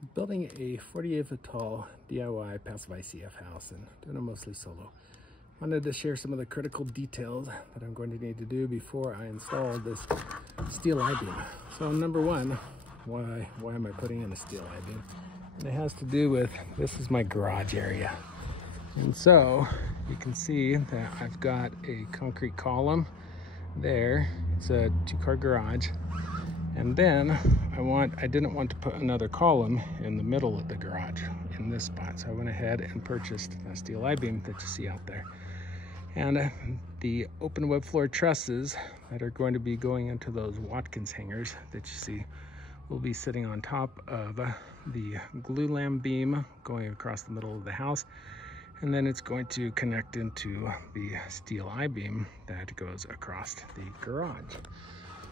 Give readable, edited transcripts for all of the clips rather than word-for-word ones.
I'm building a 48-foot tall DIY passive ICF house and doing it mostly solo. Wanted to share some of the critical details that I'm going to need to do before I install this steel I-beam. So number one, why am I putting in a steel I-beam? And it has to do with, this is my garage area. And so you can see that I've got a concrete column there. It's a 2-car garage. And then I didn't want to put another column in the middle of the garage in this spot. So I went ahead and purchased a steel I-beam that you see out there. And the open web floor trusses that are going to be going into those Watkins hangers that you see will be sitting on top of the Glulam beam going across the middle of the house. And then it's going to connect into the steel I-beam that goes across the garage.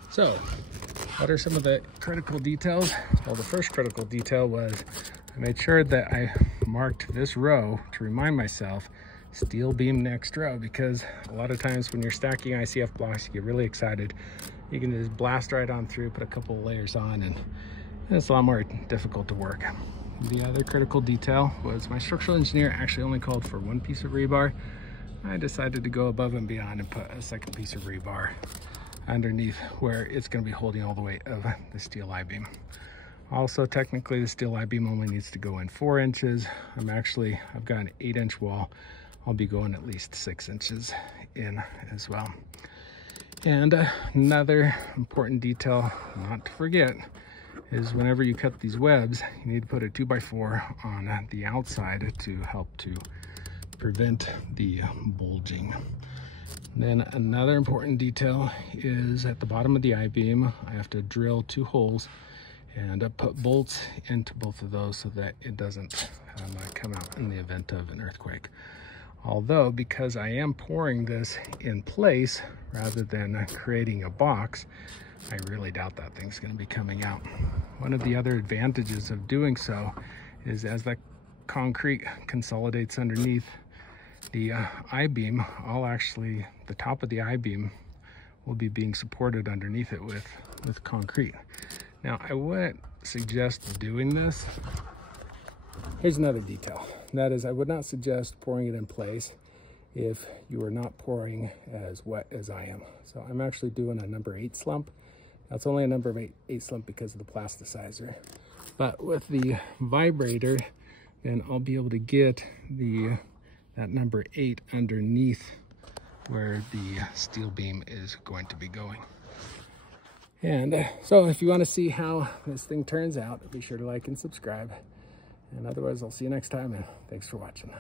So, what are some of the critical details? Well, the first critical detail was I made sure that I marked this row to remind myself steel beam next row, because a lot of times when you're stacking ICF blocks, you get really excited. You can just blast right on through, put a couple of layers on, and it's a lot more difficult to work. The other critical detail was my structural engineer actually only called for 1 piece of rebar. I decided to go above and beyond and put a second piece of rebar underneath where it's going to be holding all the weight of the steel I-beam. Also, technically the steel I-beam only needs to go in 4 inches. I've got an 8-inch wall. I'll be going at least 6 inches in as well. And another important detail not to forget is whenever you cut these webs, you need to put a 2x4 on the outside to help to prevent the bulging. Then another important detail is at the bottom of the I-beam, I have to drill 2 holes and put bolts into both of those so that it doesn't come out in the event of an earthquake. Although, because I am pouring this in place rather than creating a box, I really doubt that thing's going to be coming out. One of the other advantages of doing so is as that concrete consolidates underneath the I-beam, the top of the I-beam will be being supported underneath it with concrete. Now, I wouldn't suggest doing this. Here's another detail. That is, I would not suggest pouring it in place if you are not pouring as wet as I am. So I'm actually doing a number 8 slump. That's only a number 8 slump because of the plasticizer. But with the vibrator, then I'll be able to get that number 8 underneath where the steel beam is going to be going. And so if you want to see how this thing turns out, be sure to like and subscribe. And otherwise, I'll see you next time, and thanks for watching.